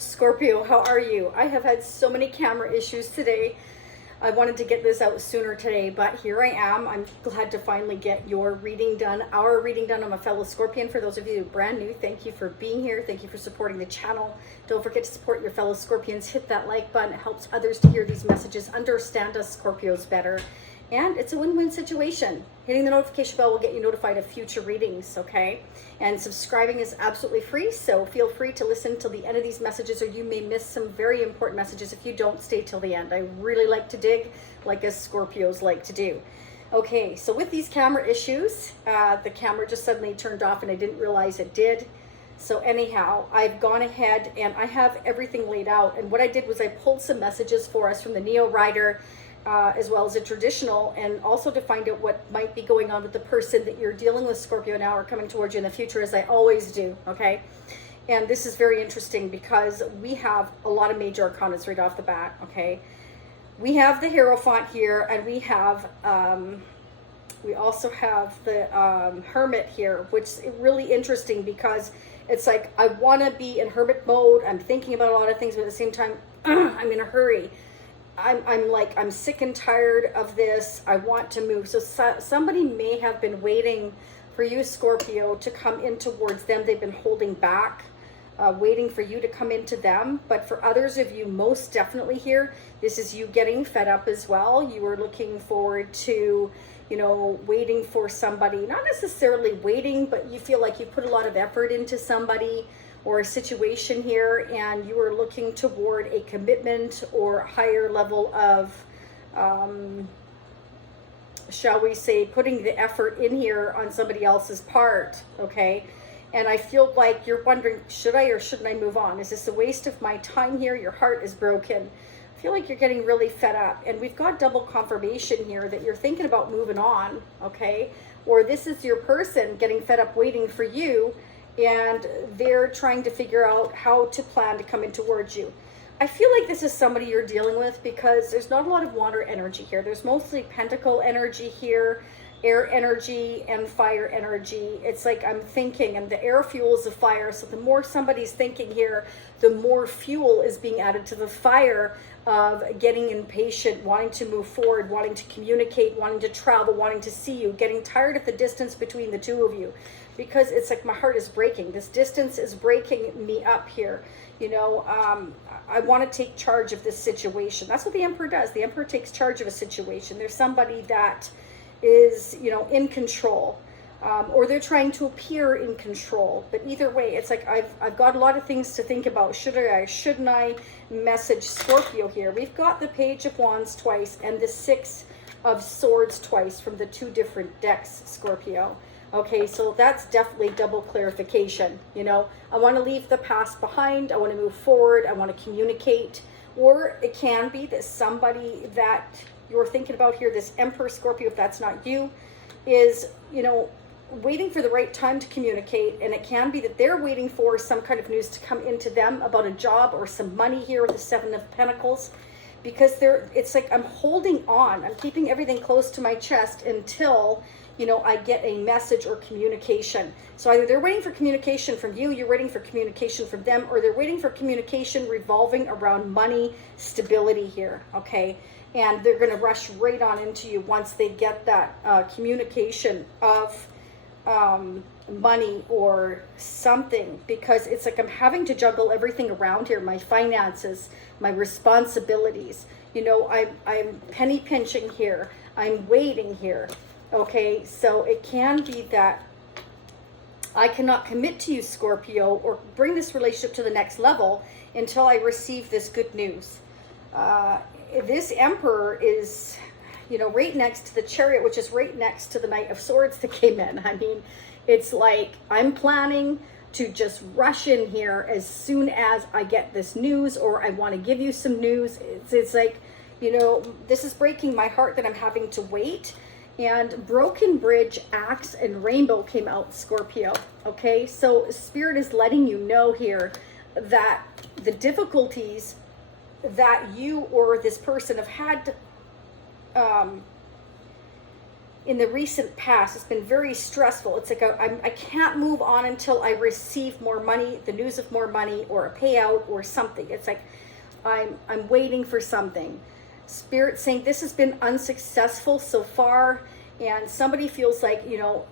Scorpio, how are you? I have had so many camera issues today. I wanted to get this out sooner today, but here I am. I'm glad to finally get your reading done, our reading done. I'm a fellow Scorpion. For those of you who are brand new, thank you for being here. Thank you for supporting the channel. Don't forget to support your fellow Scorpions. Hit that like button. It helps others to hear these messages, understand us Scorpios better. And it's a win-win situation. Hitting the notification bell will get you notified of future readings, okay? And subscribing is absolutely free, so feel free to listen till the end of these messages, or you may miss some very important messages if you don't stay till the end. I really like to dig, like us Scorpios like to do. Okay, so with these camera issues, the camera just suddenly turned off and I didn't realize it did. So anyhow, I've gone ahead and I have everything laid out. And what I did was I pulled some messages for us from the Neo Rider, as well as a traditional, and also to find out what might be going on with the person that you're dealing with, Scorpio, now or coming towards you in the future, as I always do, okay? And this is very interesting because we have a lot of major arcanas right off the bat, okay? We have the Hierophant here, and we have, we also have the Hermit here, which is really interesting because it's like I want to be in Hermit mode. I'm thinking about a lot of things, but at the same time, I'm in a hurry. I'm sick and tired of this. I want to move. So somebody may have been waiting for you, Scorpio, to come in towards them. They've been holding back, waiting for you to come into them. But for others of you, most definitely here, this is you getting fed up as well. You are looking forward to, you know, waiting for somebody, not necessarily waiting, but you feel like you put a lot of effort into somebody or a situation here, and you are looking toward a commitment or higher level of, shall we say, putting the effort in here on somebody else's part, okay? And I feel like you're wondering, should I or shouldn't I move on? Is this a waste of my time here? Your heart is broken. I feel like you're getting really fed up. And we've got double confirmation here that you're thinking about moving on, okay? Or this is your person getting fed up waiting for you, and they're trying to figure out how to plan to come in towards you. I feel like this is somebody you're dealing with because there's not a lot of water energy here. There's mostly pentacle energy here, air energy, and fire energy. It's like I'm thinking, and the air fuels the fire. So the more somebody's thinking here, the more fuel is being added to the fire of getting impatient, wanting to move forward, wanting to communicate, wanting to travel, wanting to see you, getting tired of the distance between the two of you. Because it's like my heart is breaking. This distance is breaking me up here. You know, I want to take charge of this situation. That's what the Emperor does. The Emperor takes charge of a situation. There's somebody that is, you know, in control, or they're trying to appear in control. But either way, it's like I've got a lot of things to think about. Shouldn't I message Scorpio here? We've got the Page of Wands twice and the Six of Swords twice from the two different decks, Scorpio. Okay, so that's definitely double clarification. You know, I want to leave the past behind. I want to move forward. I want to communicate. Or it can be that somebody that you're thinking about here, this Emperor Scorpio, if that's not you, is, you know, waiting for the right time to communicate. And it can be that they're waiting for some kind of news to come into them about a job or some money here with the Seven of Pentacles. Because it's like I'm holding on. I'm keeping everything close to my chest until, you know, I get a message or communication. So either they're waiting for communication from you, you're waiting for communication from them, or they're waiting for communication revolving around money, stability here, okay? And they're going to rush right on into you once they get that communication of money or something, because it's like I'm having to juggle everything around here, my finances, my responsibilities. You know, I'm penny pinching here. I'm waiting here. Okay, so it can be that I cannot commit to you, Scorpio, or bring this relationship to the next level until I receive this good news. This Emperor is, you know, right next to the Chariot, which is right next to the Knight of Swords that came in. I mean, it's like I'm planning to just rush in here as soon as I get this news, or I want to give you some news. It's like, you know, this is breaking my heart that I'm having to wait. And Broken Bridge, Axe, and Rainbow came out, Scorpio. Okay, so Spirit is letting you know here that the difficulties that you or this person have had in the recent past, it's been very stressful. It's like I can't move on until I receive more money, the news of more money, or a payout or something. It's like I'm waiting for something. Spirit saying this has been unsuccessful so far, and somebody feels like, you know,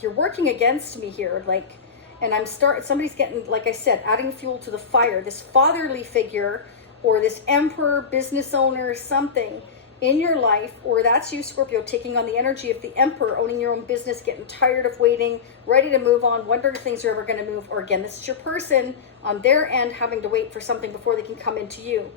you're working against me here, like, and somebody's getting, like I said, adding fuel to the fire. This fatherly figure or this emperor, business owner, something in your life, or that's you, Scorpio, taking on the energy of the emperor, owning your own business, getting tired of waiting, ready to move on, wondering if things are ever going to move. Or again, this is your person on their end having to wait for something before they can come into you.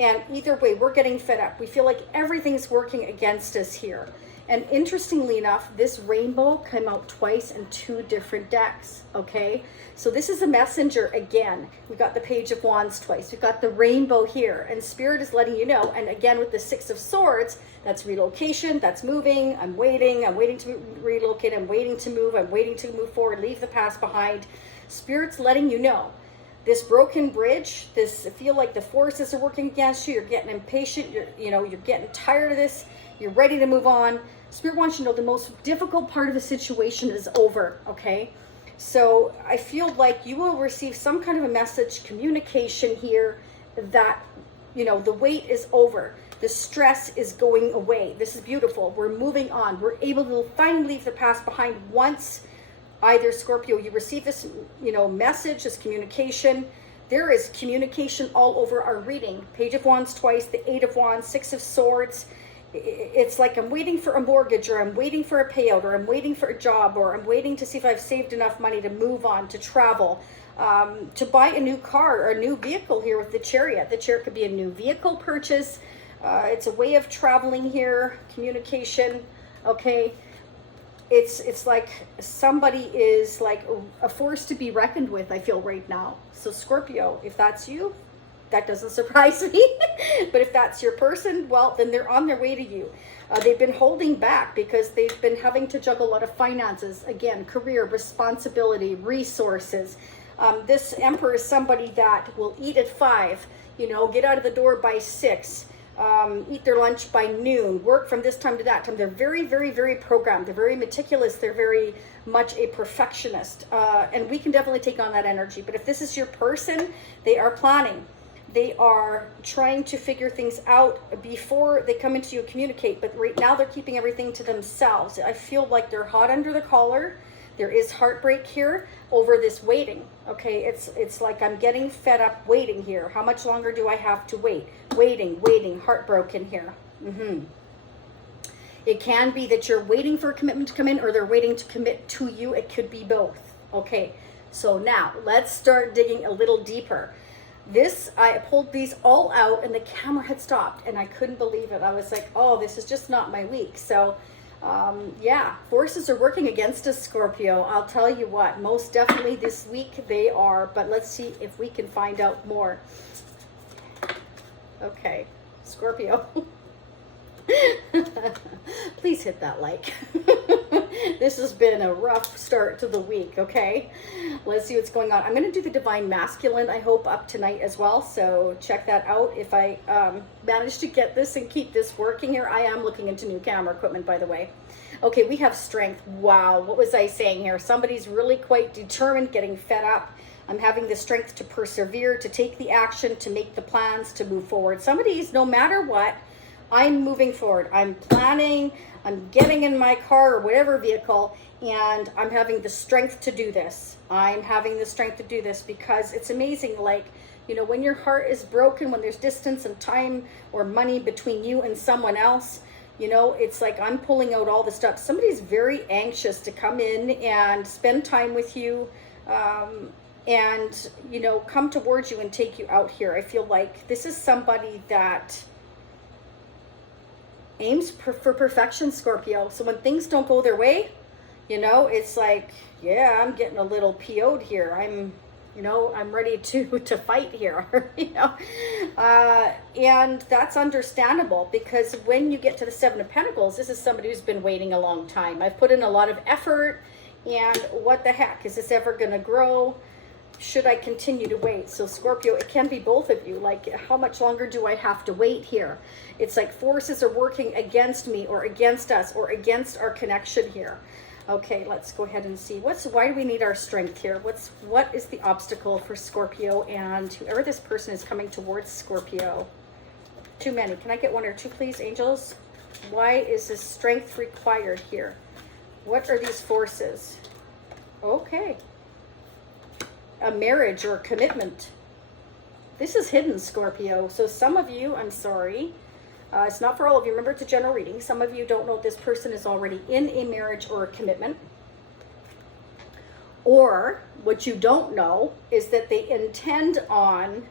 And either way, we're getting fed up. We feel like everything's working against us here. And interestingly enough, this rainbow came out twice in 2 different decks, okay? So this is a messenger again. We got the Page of Wands twice. We've got the rainbow here. And Spirit is letting you know, and again with the 6 of Swords, that's relocation, that's moving, I'm waiting to relocate, I'm waiting to move, I'm waiting to move forward, leave the past behind. Spirit's letting you know, this broken bridge, this, I feel like the forces are working against you, you're getting impatient, you're getting tired of this, you're ready to move on. Spirit wants you to know the most difficult part of the situation is over, okay? So I feel like you will receive some kind of a message, communication here that, you know, the wait is over. The stress is going away. This is beautiful. We're moving on. We're able to finally leave the past behind once either, Scorpio, you receive this, you know, message, this communication. There is communication all over our reading. Page of Wands twice, the 8 of Wands, 6 of Swords. It's like I'm waiting for a mortgage, or I'm waiting for a payout, or I'm waiting for a job, or I'm waiting to see if I've saved enough money to move on, to travel, to buy a new car or a new vehicle here with the Chariot. The Chariot could be a new vehicle purchase. It's a way of traveling here, communication, okay? It's like somebody is like a force to be reckoned with, I feel right now. So Scorpio, if that's you, that doesn't surprise me. But if that's your person, well, then they're on their way to you. They've been holding back because they've been having to juggle a lot of finances. Again, career, responsibility, resources. This Emperor is somebody that will eat at 5, you know, get out of the door by 6, eat their lunch by noon, work from this time to that time. They're very, very, very programmed. They're very meticulous. They're very much a perfectionist. And we can definitely take on that energy. But if this is your person, they are planning. They are trying to figure things out before they come into you and communicate. But right now they're keeping everything to themselves. I feel like they're hot under the collar. There is heartbreak here over this waiting. Okay, it's like I'm getting fed up waiting here. How much longer do I have to wait? Waiting, heartbroken here. It can be that you're waiting for a commitment to come in, or they're waiting to commit to you. It could be both. Okay, so now let's start digging a little deeper. I pulled these all out and the camera had stopped and I couldn't believe it. I was like, oh, this is just not my week. So yeah, forces are working against us, Scorpio. I'll tell you what, most definitely this week they are, but let's see if we can find out more. Okay, Scorpio. Please hit that like. This has been a rough start to the week, okay? Let's see what's going on. I'm going to do the Divine Masculine, I hope, up tonight as well, so check that out. If I manage to get this and keep this working here, I am looking into new camera equipment, by the way. Okay, we have strength. Wow, what was I saying here? Somebody's really quite determined, getting fed up. I'm having the strength to persevere, to take the action, to make the plans, to move forward. Somebody's, no matter what, I'm moving forward. I'm planning, I'm getting in my car or whatever vehicle, and I'm having the strength to do this. I'm having the strength to do this because it's amazing. Like, you know, when your heart is broken, when there's distance and time or money between you and someone else, you know, it's like I'm pulling out all the stuff. Somebody's very anxious to come in and spend time with you, and, you know, come towards you and take you out here. I feel like this is somebody that aims for perfection, Scorpio. So when things don't go their way, you know, it's like, yeah, I'm getting a little PO'd here. I'm ready to fight here, you know. And that's understandable because when you get to the 7 of Pentacles, this is somebody who's been waiting a long time. I've put in a lot of effort, and what the heck, is this ever going to grow? should I continue to wait? So Scorpio, it can be both of you. Like, how much longer do I have to wait here? It's like forces are working against me or against us or against our connection here. Okay, let's go ahead and see. Why do we need our strength here? What is the obstacle for Scorpio and whoever this person is coming towards Scorpio? Too many. Can I get one or two, please, angels? Why is this strength required here? What are these forces? Okay. A marriage or a commitment. This is hidden, Scorpio. So some of you, I'm sorry, it's not for all of you. Remember, it's a general reading. Some of you don't know if this person is already in a marriage or a commitment. Or what you don't know is that they intend on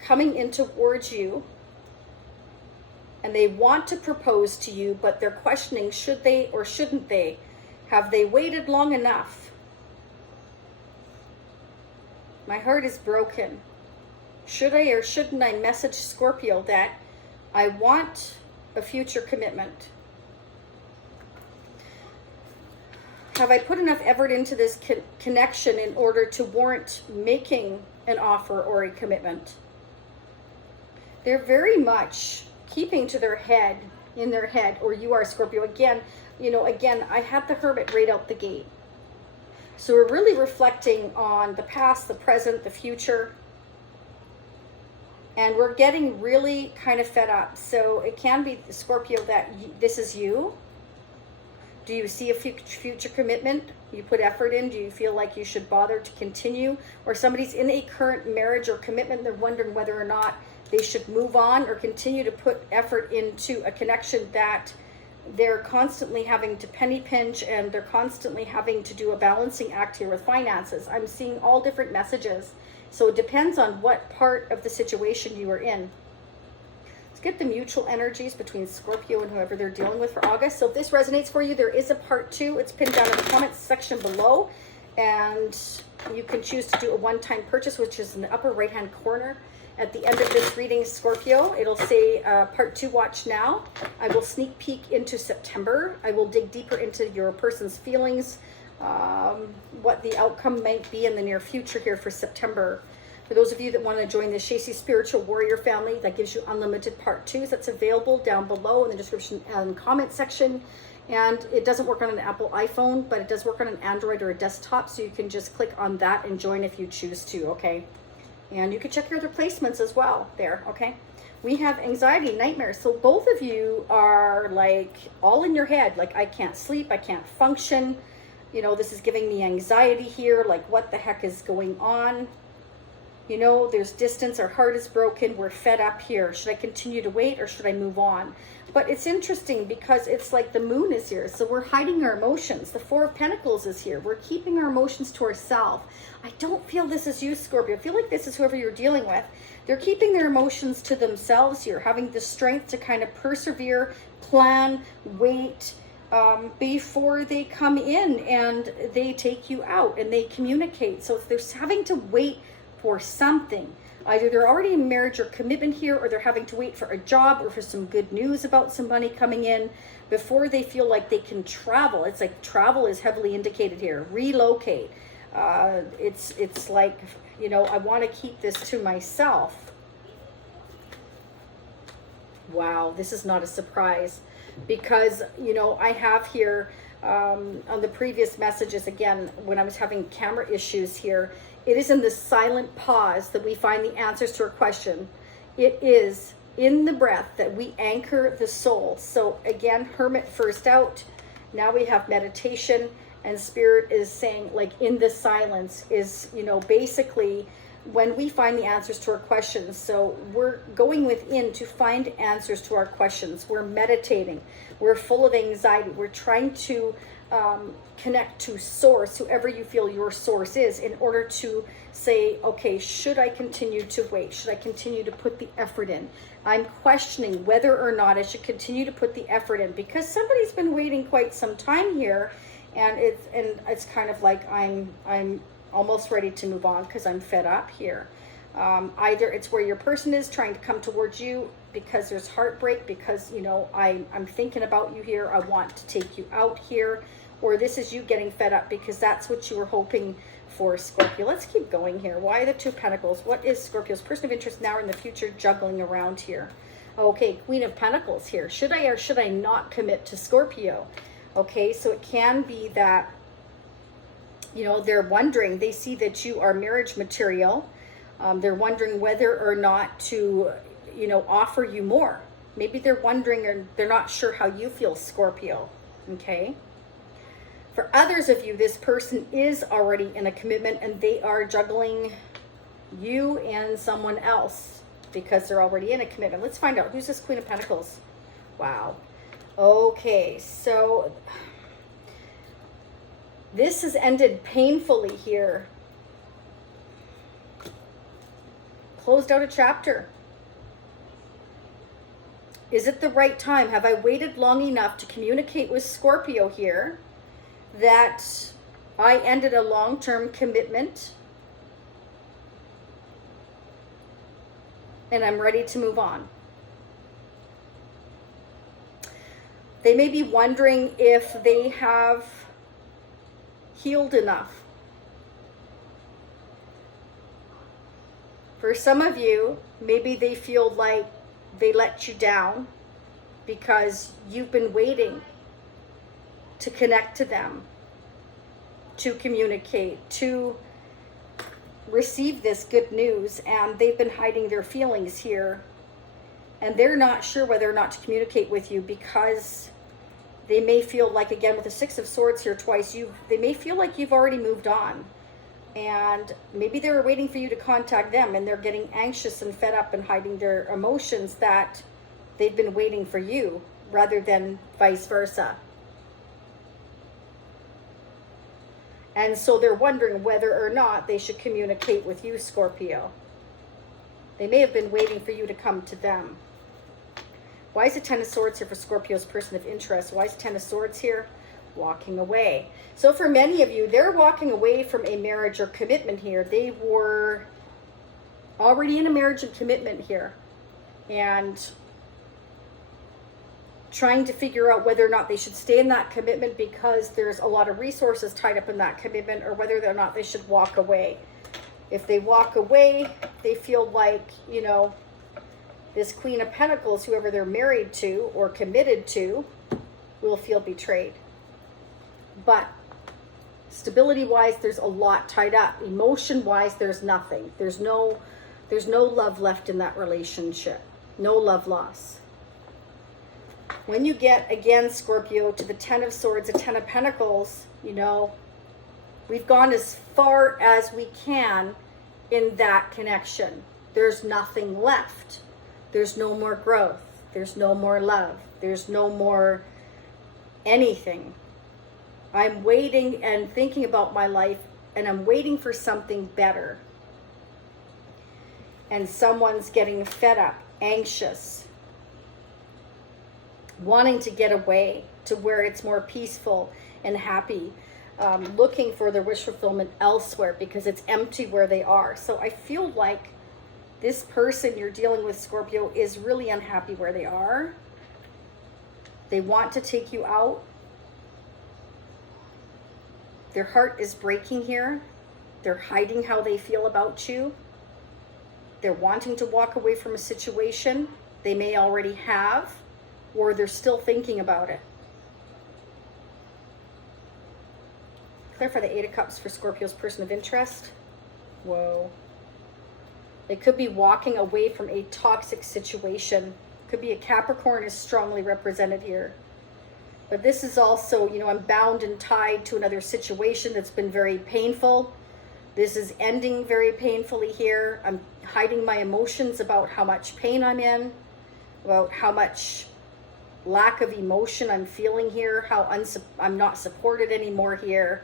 coming in towards you and they want to propose to you, but they're questioning, should they or shouldn't they? Have they waited long enough? My heart is broken. Should I or shouldn't I message Scorpio that I want a future commitment? Have I put enough effort into this connection in order to warrant making an offer or a commitment? They're very much keeping to their head, in their head, or you are Scorpio. Again, I had the Hermit right out the gate. So we're really reflecting on the past, the present, the future. And we're getting really kind of fed up. So it can be, Scorpio, that this is you. Do you see a future commitment? You put effort in. Do you feel like you should bother to continue? Or somebody's in a current marriage or commitment. They're wondering whether or not they should move on or continue to put effort into a connection that they're constantly having to penny pinch and they're constantly having to do a balancing act here with finances. I'm seeing all different messages. So it depends on what part of the situation you are in. Let's get the mutual energies between Scorpio and whoever they're dealing with for August. So if this resonates for you, there is a part 2. It's pinned down in the comments section below. And you can choose to do a one-time purchase, which is in the upper right-hand corner. At the end of this reading, Scorpio, it'll say part 2, watch now. I will sneak peek into September. I will dig deeper into your person's feelings, what the outcome might be in the near future here for September. For those of you that want to join the Shacy Spiritual Warrior family, that gives you unlimited part 2s. That's available down below in the description and comment section. And it doesn't work on an Apple iPhone, but it does work on an Android or a desktop. So you can just click on that and join if you choose to, okay? And you can check your other placements as well there, okay? We have anxiety, nightmares. So both of you are like all in your head. Like, I can't sleep, I can't function. You know, this is giving me anxiety here. Like, what the heck is going on? You know, there's distance, our heart is broken, we're fed up here. Should I continue to wait or should I move on? But it's interesting because it's like the moon is here. So we're hiding our emotions. The 4 of Pentacles is here. We're keeping our emotions to ourselves. I don't feel this is you, Scorpio. I feel like this is whoever you're dealing with. They're keeping their emotions to themselves here, having the strength to kind of persevere, plan, wait, before they come in and they take you out and they communicate. So if they're having to wait for something, either they're already in marriage or commitment here, or they're having to wait for a job or for some good news about some money coming in before they feel like they can travel. It's like travel is heavily indicated here. Relocate. It's like, you know, I want to keep this to myself. Wow, this is not a surprise because, you know, I have here on the previous messages, again, when I was having camera issues here, it is in the silent pause that we find the answers to our question. It is in the breath that we anchor the soul. So again, Hermit first out. Now we have meditation, and Spirit is saying, like, in the silence is, you know, basically when we find the answers to our questions. So we're going within to find answers to our questions. We're meditating. We're full of anxiety. We're trying to connect to source, whoever you feel your source is, in order to say, okay, should I continue to wait? Should I continue to put the effort in? I'm questioning whether or not I should continue to put the effort in because somebody's been waiting quite some time here, and it's kind of like I'm almost ready to move on because I'm fed up here. Either it's where your person is trying to come towards you because there's heartbreak, because, you know, I'm thinking about you here, I want to take you out here, or this is you getting fed up because that's what you were hoping for Scorpio. Let's keep going here. Why the Two of Pentacles? What is Scorpio's person of interest now or in the future juggling around here? Okay, Queen of Pentacles here. Should I or should I not commit to Scorpio? Okay, so it can be that, you know, they're wondering, they see that you are marriage material. They're wondering whether or not to, you know, offer you more. Maybe they're wondering, or they're not sure how you feel, Scorpio. Okay. For others of you, this person is already in a commitment and they are juggling you and someone else because they're already in a commitment. Let's find out. Who's this Queen of Pentacles? Wow. Okay, so this has ended painfully here. Closed out a chapter. Is it the right time? Have I waited long enough to communicate with Scorpio here that I ended a long-term commitment and I'm ready to move on? They may be wondering if they have healed enough. For some of you, maybe they feel like they let you down because you've been waiting to connect to them, to communicate, to receive this good news, and they've been hiding their feelings here, and they're not sure whether or not to communicate with you because they may feel like, again, with the Six of Swords here twice, they may feel like you've already moved on, and maybe they were waiting for you to contact them, and they're getting anxious and fed up and hiding their emotions that they've been waiting for you rather than vice versa. And so they're wondering whether or not they should communicate with you, Scorpio. They may have been waiting for you to come to them. Why is the Ten of Swords here for Scorpio's person of interest? Why is the Ten of Swords here? Walking away. So for many of you, they're walking away from a marriage or commitment here. They were already in a marriage and commitment here, and trying to figure out whether or not they should stay in that commitment because there's a lot of resources tied up in that commitment, or whether or not they should walk away. If they walk away, they feel like, you know, this Queen of Pentacles, whoever they're married to or committed to, will feel betrayed. But stability-wise, there's a lot tied up. Emotion-wise, there's nothing. There's no love left in that relationship. No love loss. When you get, again, Scorpio, to the Ten of Swords, the Ten of Pentacles, you know, we've gone as far as we can in that connection. There's nothing left. There's no more growth. There's no more love. There's no more anything. I'm waiting and thinking about my life, and I'm waiting for something better. And someone's getting fed up, anxious, wanting to get away to where it's more peaceful and happy, looking for their wish fulfillment elsewhere because it's empty where they are. So I feel like this person you're dealing with, Scorpio, is really unhappy where they are. They want to take you out. Their heart is breaking here. They're hiding how they feel about you. They're wanting to walk away from a situation they may already have, or they're still thinking about it. Clarify the Eight of Cups for Scorpio's person of interest. Whoa. They could be walking away from a toxic situation. Could be a Capricorn is strongly represented here. But this is also, you know, I'm bound and tied to another situation that's been very painful. This is ending very painfully here. I'm hiding my emotions about how much pain I'm in, about how much lack of emotion I'm feeling here, how I'm not supported anymore here,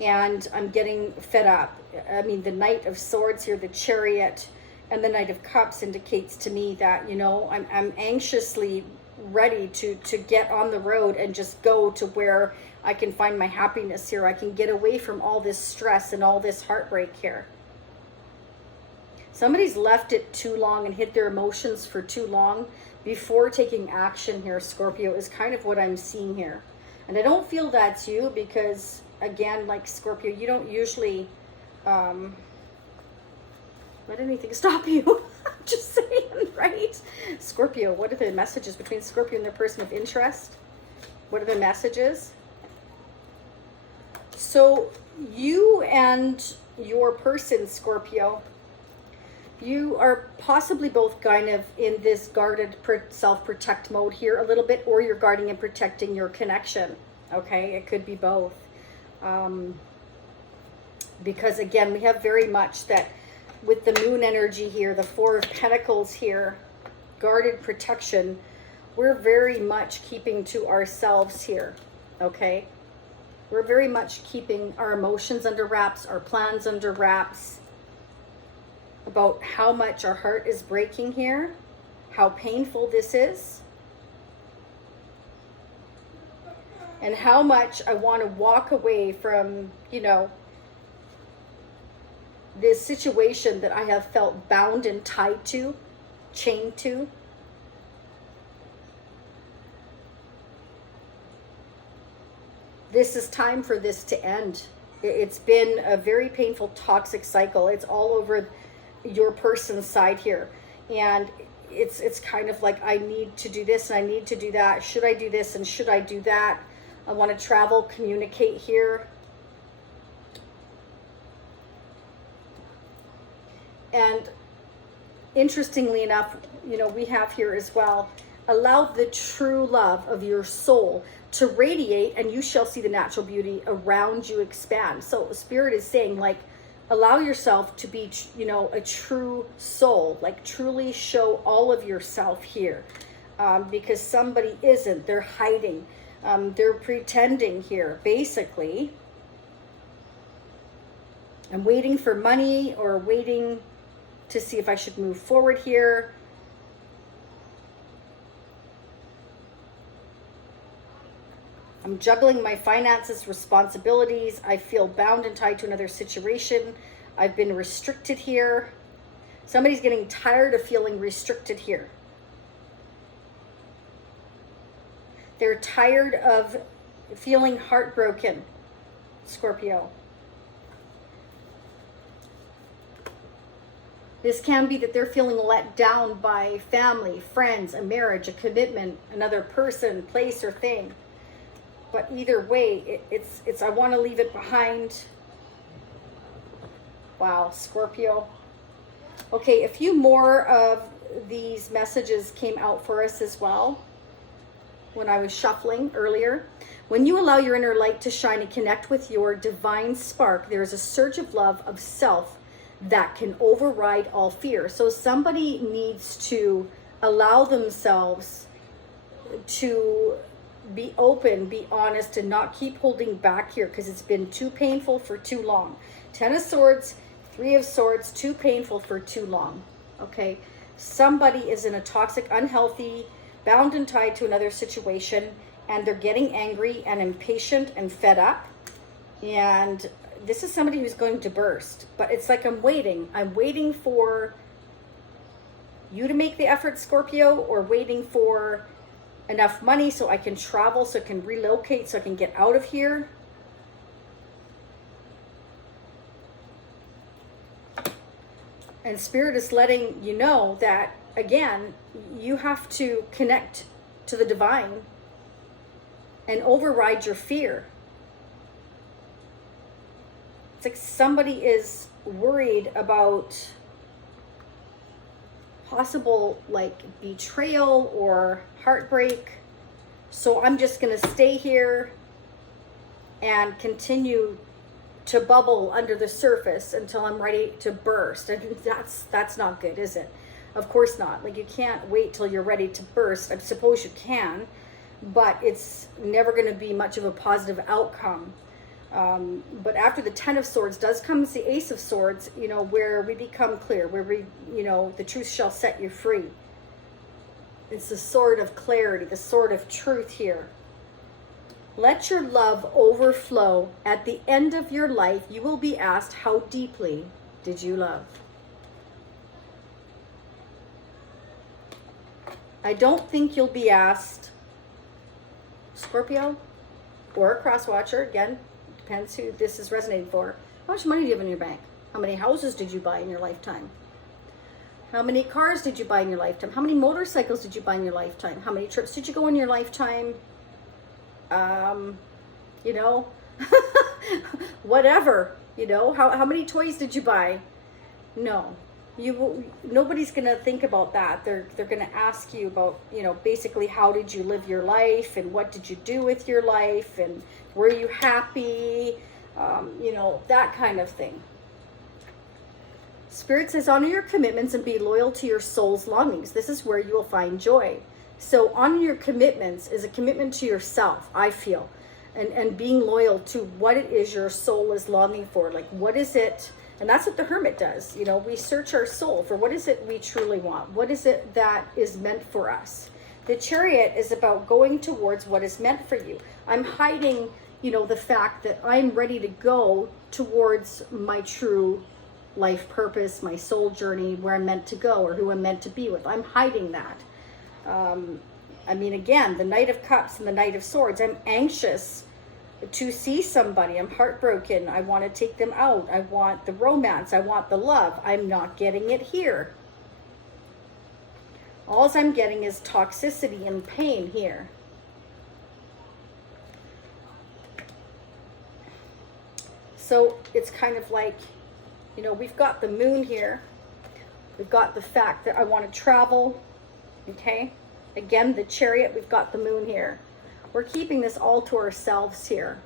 and I'm getting fed up. I mean, the Knight of Swords here, the Chariot, and the Knight of Cups indicates to me that, you know, I'm anxiously ready to get on the road and just go to where I can find my happiness here. I can get away from all this stress and all this heartbreak here. Somebody's left it too long and hid their emotions for too long before taking action here, Scorpio, is kind of what I'm seeing here. And I don't feel that's you because again, like Scorpio, you don't usually let anything stop you. Just saying, right? Scorpio, what are the messages between Scorpio and their person of interest? What are the messages? So you and your person, Scorpio, you are possibly both kind of in this guarded self-protect mode here a little bit, or you're guarding and protecting your connection. Okay, it could be both. Because again, we have very much that with the moon energy here, the Four of Pentacles here, guarded protection, we're very much keeping to ourselves here, okay? We're very much keeping our emotions under wraps, our plans under wraps, about how much our heart is breaking here, how painful this is, and how much I want to walk away from, you know, this situation that I have felt bound and tied to, chained to. This is time for this to end. It's been a very painful, toxic cycle. It's all over your person's side here. And it's kind of like, I need to do this and I need to do that. Should I do this and should I do that? I want to travel, communicate here. And interestingly enough, you know, we have here as well, allow the true love of your soul to radiate and you shall see the natural beauty around you expand. So Spirit is saying, like, allow yourself to be, you know, a true soul, like truly show all of yourself here. Because somebody isn't, they're hiding, they're pretending here, basically. I'm waiting for money or waiting to see if I should move forward here. I'm juggling my finances, responsibilities. I feel bound and tied to another situation. I've been restricted here. Somebody's getting tired of feeling restricted here. They're tired of feeling heartbroken, Scorpio. This can be that they're feeling let down by family, friends, a marriage, a commitment, another person, place, or thing. But either way, it's I want to leave it behind. Wow, Scorpio. Okay, a few more of these messages came out for us as well when I was shuffling earlier. When you allow your inner light to shine and connect with your divine spark, there is a surge of love, of self, that can override all fear. So somebody needs to allow themselves to be open, be honest, and not keep holding back here because it's been too painful for too long. Ten of Swords, Three of Swords, too painful for too long. Okay, somebody is in a toxic, unhealthy, bound and tied to another situation, and they're getting angry and impatient and fed up. And this is somebody who's going to burst, but it's like I'm waiting for you to make the effort, Scorpio, or waiting for enough money so I can travel, so I can relocate, so I can get out of here. And Spirit is letting you know that, again, you have to connect to the divine and override your fear. It's like somebody is worried about possible like betrayal or heartbreak. So I'm just going to stay here and continue to bubble under the surface until I'm ready to burst. I mean, that's not good, is it? Of course not. Like, you can't wait till you're ready to burst. I suppose you can, but it's never going to be much of a positive outcome. But after the Ten of Swords does come the Ace of Swords, you know, where we become clear, where we, you know, the truth shall set you free. It's the sword of clarity, the sword of truth here. Let your love overflow. At the end of your life, you will be asked, how deeply did you love? I don't think you'll be asked, Scorpio, or a Crosswatcher, again, Depends who this is resonating for. How much money do you have in your bank? How many houses did you buy in your lifetime? How many cars did you buy in your lifetime? How many motorcycles did you buy in your lifetime? How many trips did you go in your lifetime? You know, whatever, you know, how many toys did you buy? No, nobody's going to think about that. They're going to ask you about, you know, basically how did you live your life and what did you do with your life and were you happy? You know, that kind of thing. Spirit says, honor your commitments and be loyal to your soul's longings. This is where you will find joy. So honor your commitments is a commitment to yourself, I feel, and being loyal to what it is your soul is longing for. Like, what is it? And that's what the Hermit does. You know, we search our soul for what is it we truly want? What is it that is meant for us? The Chariot is about going towards what is meant for you. I'm hiding, you know, the fact that I'm ready to go towards my true life purpose, my soul journey, where I'm meant to go or who I'm meant to be with. I'm hiding that. I mean, again, the Knight of Cups and the Knight of Swords, I'm anxious to see somebody. I'm heartbroken. I want to take them out. I want the romance. I want the love. I'm not getting it here. All I'm getting is toxicity and pain here. So it's kind of like, you know, we've got the Moon here. We've got the fact that I want to travel. Okay. Again, the Chariot, we've got the Moon here. We're keeping this all to ourselves here.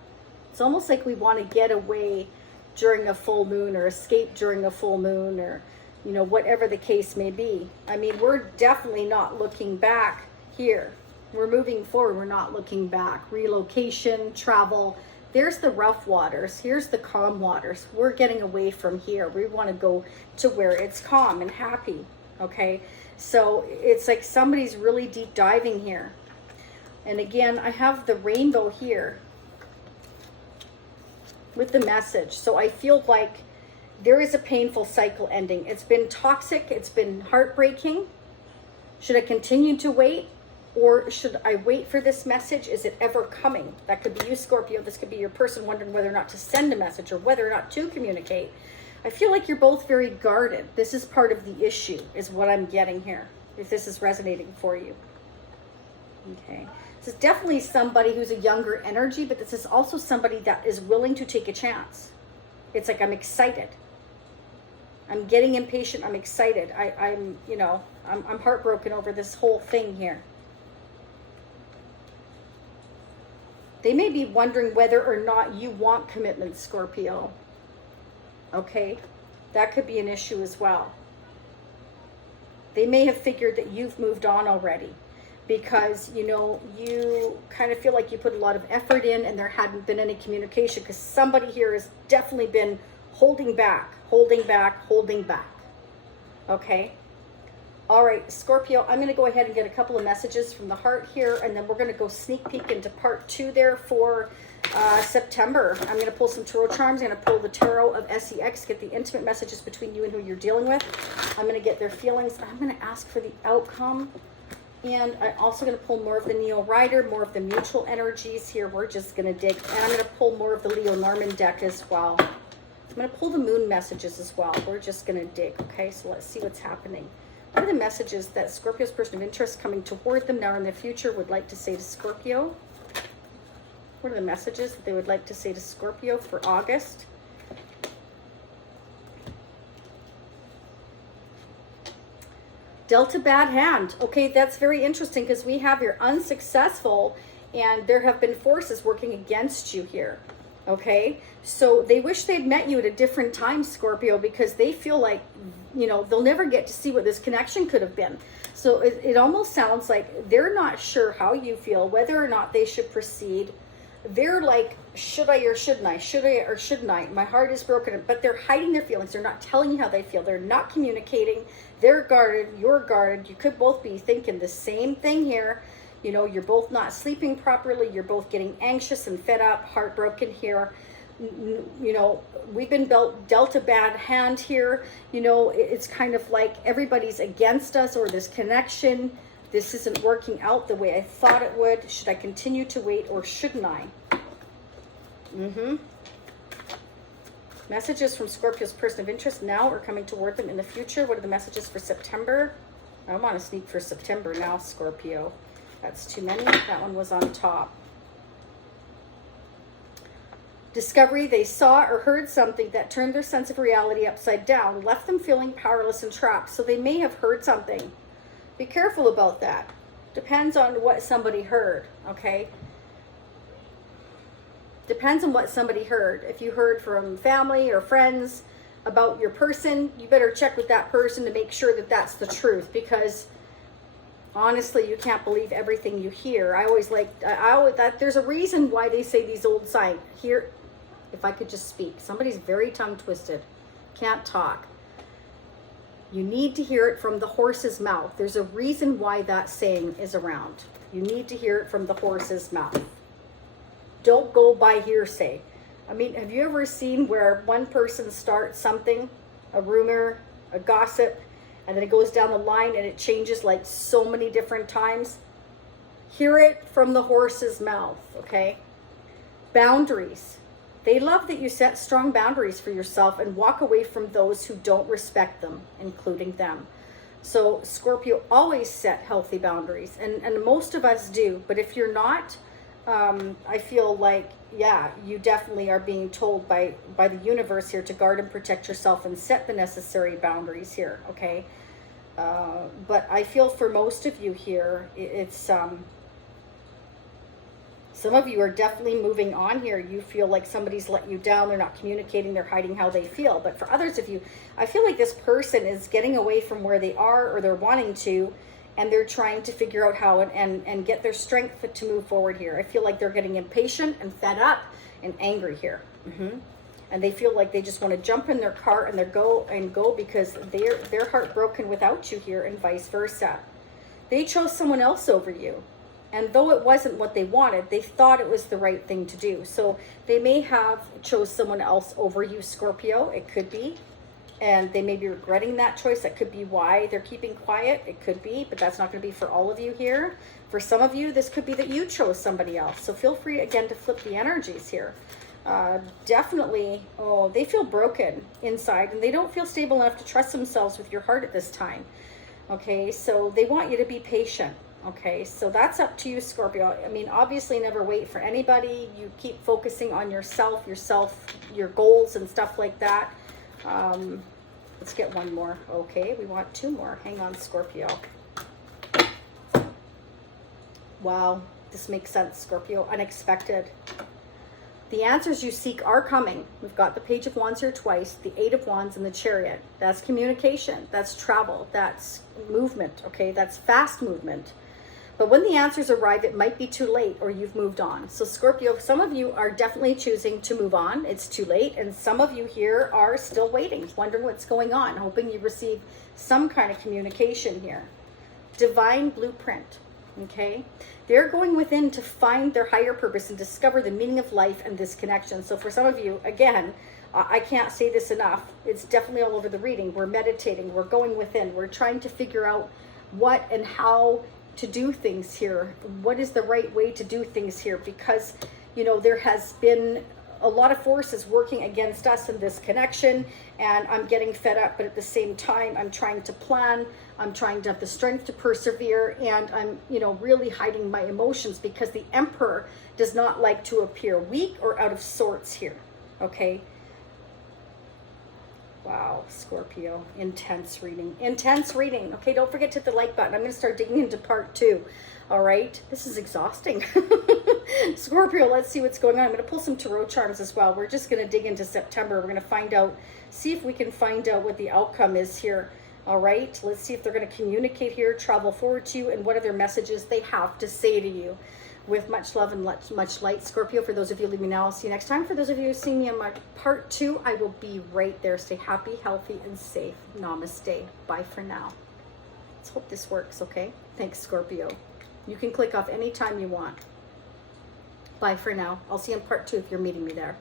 It's almost like we want to get away during a full moon or escape during a full moon or, you know, whatever the case may be. I mean, we're definitely not looking back here. We're moving forward. We're not looking back. Relocation, travel. There's the rough waters. Here's the calm waters. We're getting away from here. We want to go to where it's calm and happy. Okay. So it's like somebody's really deep diving here. And again, I have the rainbow here with the message. So I feel like there is a painful cycle ending. It's been toxic. It's been heartbreaking. Should I continue to wait? Or should I wait for this message? Is it ever coming? That could be you, Scorpio. This could be your person wondering whether or not to send a message or whether or not to communicate. I feel like you're both very guarded. This is part of the issue, is what I'm getting here, if this is resonating for you. Okay. This is definitely somebody who's a younger energy, but this is also somebody that is willing to take a chance. It's like, I'm excited. I'm getting impatient. I'm excited. I'm heartbroken over this whole thing here. They may be wondering whether or not you want commitment, Scorpio. Okay, that could be an issue as well. They may have figured that you've moved on already because, you know, you kind of feel like you put a lot of effort in and there hadn't been any communication, because somebody here has definitely been holding back. Okay. All right, Scorpio, I'm going to go ahead and get a couple of messages from the heart here, and then we're going to go sneak peek into part 2 there for September. I'm going to pull some tarot charms. I'm going to pull the tarot of SEX, get the intimate messages between you and who you're dealing with. I'm going to get their feelings. I'm going to ask for the outcome. And I'm also going to pull more of the Neo Rider, more of the mutual energies here. We're just going to dig. And I'm going to pull more of the Leo Norman deck as well. I'm going to pull the moon messages as well. We're just going to dig. Okay, so let's see what's happening. What are the messages that Scorpio's person of interest coming toward them now or in the future would like to say to Scorpio? What are the messages that they would like to say to Scorpio for August? Delta bad hand. Okay, that's very interesting because we have your unsuccessful and there have been forces working against you here. Okay, so they wish they'd met you at a different time, Scorpio, because they feel like, you know, they'll never get to see what this connection could have been. So it almost sounds like they're not sure how you feel, whether or not they should proceed. They're like, should I or shouldn't I? Should I or shouldn't I? My heart is broken, but they're hiding their feelings. They're not telling you how they feel. They're not communicating. They're guarded. You're guarded. You could both be thinking the same thing here. You know, you're both not sleeping properly. You're both getting anxious and fed up, heartbroken here. You know, we've been dealt a bad hand here. You know, it's kind of like everybody's against us or this connection. This isn't working out the way I thought it would. Should I continue to wait or shouldn't I? Messages from Scorpio's person of interest now or coming toward them in the future. What are the messages for September? I don't want to sneak for September now, Scorpio. That's too many. That one was on top. Discovery, they saw or heard something that turned their sense of reality upside down, left them feeling powerless and trapped. So they may have heard something. Be careful about that. Depends on what somebody heard, okay? Depends on what somebody heard. If you heard from family or friends about your person, you better check with that person to make sure that that's the truth, because honestly, you can't believe everything you hear. I always that there's a reason why they say these old signs here. If I could just speak, somebody's very tongue twisted, can't talk. You need to hear it from the horse's mouth. There's a reason why that saying is around. You need to hear it from the horse's mouth. Don't go by hearsay. I mean, have you ever seen where one person starts something, a rumor, a gossip, and then it goes down the line and it changes like so many different times? Hear it from the horse's mouth, okay? Boundaries. They love that you set strong boundaries for yourself and walk away from those who don't respect them, including them. So Scorpio, always set healthy boundaries, and most of us do. But if you're not, I feel like, yeah, you definitely are being told by the universe here to guard and protect yourself and set the necessary boundaries here, okay? But I feel for most of you here, it's some of you are definitely moving on here. You feel like somebody's let you down. They're not communicating. They're hiding how they feel. But for others of you, I feel like this person is getting away from where they are, or they're wanting to, and they're trying to figure out how and get their strength to move forward here. I feel like they're getting impatient and fed up and angry here. And they feel like they just want to jump in their car and go because they're heartbroken without you here, and vice versa. They chose someone else over you. And though it wasn't what they wanted, they thought it was the right thing to do. So they may have chose someone else over you, Scorpio. It could be. And they may be regretting that choice. That could be why they're keeping quiet. It could be, but that's not going to be for all of you here. For some of you, this could be that you chose somebody else. So feel free, again, to flip the energies here. Definitely, they feel broken inside, and they don't feel stable enough to trust themselves with your heart at this time. Okay, so they want you to be patient. Okay, so that's up to you, Scorpio. I mean, obviously never wait for anybody. You keep focusing on yourself, your goals and stuff like that. Let's get one more. Okay, we want two more. Hang on, Scorpio. Wow, this makes sense, Scorpio. Unexpected. The answers you seek are coming. We've got the Page of Wands here twice, the Eight of Wands, and the Chariot. That's communication, that's travel, that's movement, okay? That's fast movement. But when the answers arrive, it might be too late, or you've moved on. So Scorpio, some of you are definitely choosing to move on. It's too late. And some of you here are still waiting, wondering what's going on, hoping you receive some kind of communication here. Divine blueprint, okay? They're going within to find their higher purpose and discover the meaning of life and this connection. So for some of you, again, I can't say this enough. It's definitely all over the reading. We're meditating. We're going within. We're trying to figure out what and how to do things here. What is the right way to do things here? Because, you know, there has been a lot of forces working against us in this connection, and I'm getting fed up, but at the same time, I'm trying to plan. I'm trying to have the strength to persevere, and I'm, you know, really hiding my emotions because the Emperor does not like to appear weak or out of sorts here. Okay. Wow, Scorpio, intense reading. Intense reading. Okay, don't forget to hit the like button. I'm going to start digging into part 2. All right, this is exhausting. Scorpio, let's see what's going on. I'm going to pull some tarot charms as well. We're just going to dig into September. We're going to find out, see if we can find out what the outcome is here. All right, let's see if they're going to communicate here, travel forward to you, and what are their messages they have to say to you. With much love and much light, Scorpio. For those of you leaving now, I'll see you next time. For those of you seeing me on my part 2, I will be right there. Stay happy, healthy, and safe. Namaste. Bye for now. Let's hope this works, okay? Thanks, Scorpio. You can click off anytime you want. Bye for now. I'll see you in part 2 if you're meeting me there.